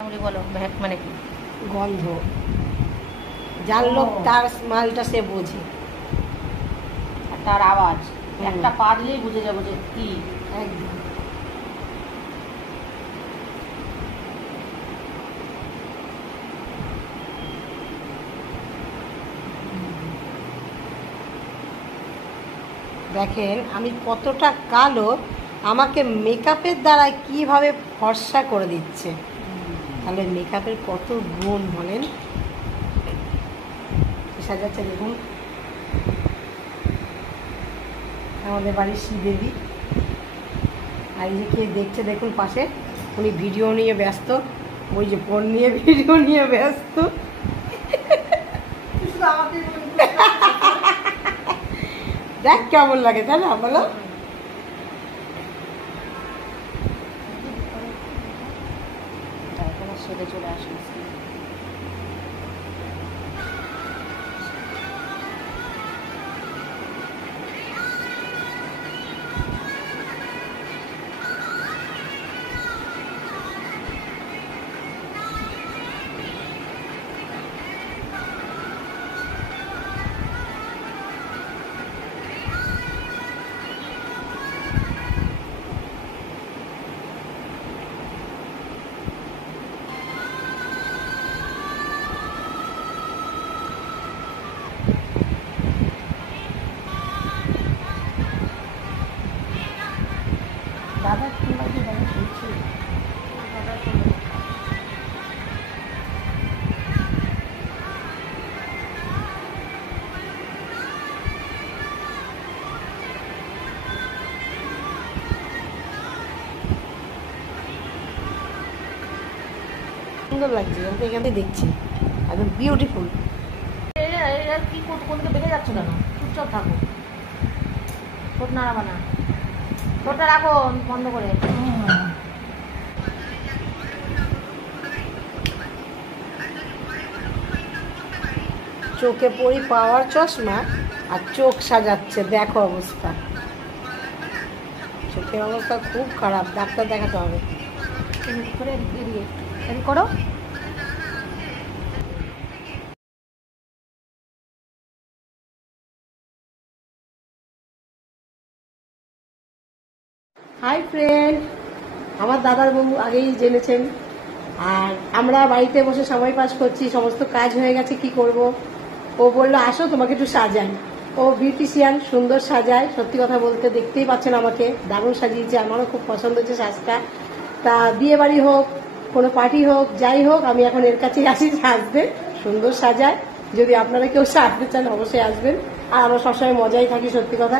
বলো মানে কি গন্ধ, যার লোক তার স্মেলটা সে বোঝে, আর তার আওয়াজ একটা পা দিলেই বুঝে যাবো যে কি। একদম। দেখেন আমি কতটা কালো, আমাকে মেকআপের দ্বারা কিভাবে ফর্সা করে দিচ্ছে। তাহলে মেকআপের কত গুণ বলেন। সাজাচ্ছে দেখুন আমাদের বাড়ির শ্রীদেবী, আর এই যে কে দেখছে দেখুন পাশে, উনি ভিডিও নিয়ে ব্যস্ত, ওই যে ফোন নিয়ে ভিডিও নিয়ে ব্যস্ত। দেখ কেমন লাগে তাই না বলো। সেরে চলে আসে দাদা কি লাগে দাদা বলছি সুন্দর লাগছে, আমি তো এখান থেকে দেখছি একদম বিউটিফুল। কি কোনদিকে বেড়ে যাচ্ছ কেন? চুপচাপ থাকো, ঠোঁট নাড়াবা না, ঠোঁটটা রাখো বন্ধ করে। চোখে পরি পাওয়ার চশমা আর চোখ সাজাচ্ছে, দেখো অবস্থা, চোখের অবস্থা খুব খারাপ, ডাক্তার দেখাতে হবে। করে এদিকে করো। হাই ফ্রেন্ড, আমার দাদার বউ আগেই জেনেছেন, আর আমরা বাড়িতে বসে সময় পাস করছি, সমস্ত কাজ হয়ে গেছে, কি করব। ও বললো আসো তোমাকে একটু সাজাই। ও বিউটিশিয়ান, সুন্দর সাজায়, সত্যি কথা বলতে দেখতেই পাচ্ছেন আমাকে দারুণ সাজিয়েছে, আমারও খুব পছন্দ হয়েছে সাজটা। তা বিয়ে বাড়ি হোক, কোনো পার্টি হোক, যাই হোক, আমি এখন এর কাছেই আসি সাজতে, সুন্দর সাজায়। যদি আপনারা কেউ সাজতে চান অবশ্যই আসবেন, আর আমরা সবসময় মজাই থাকি, সত্যি কথা।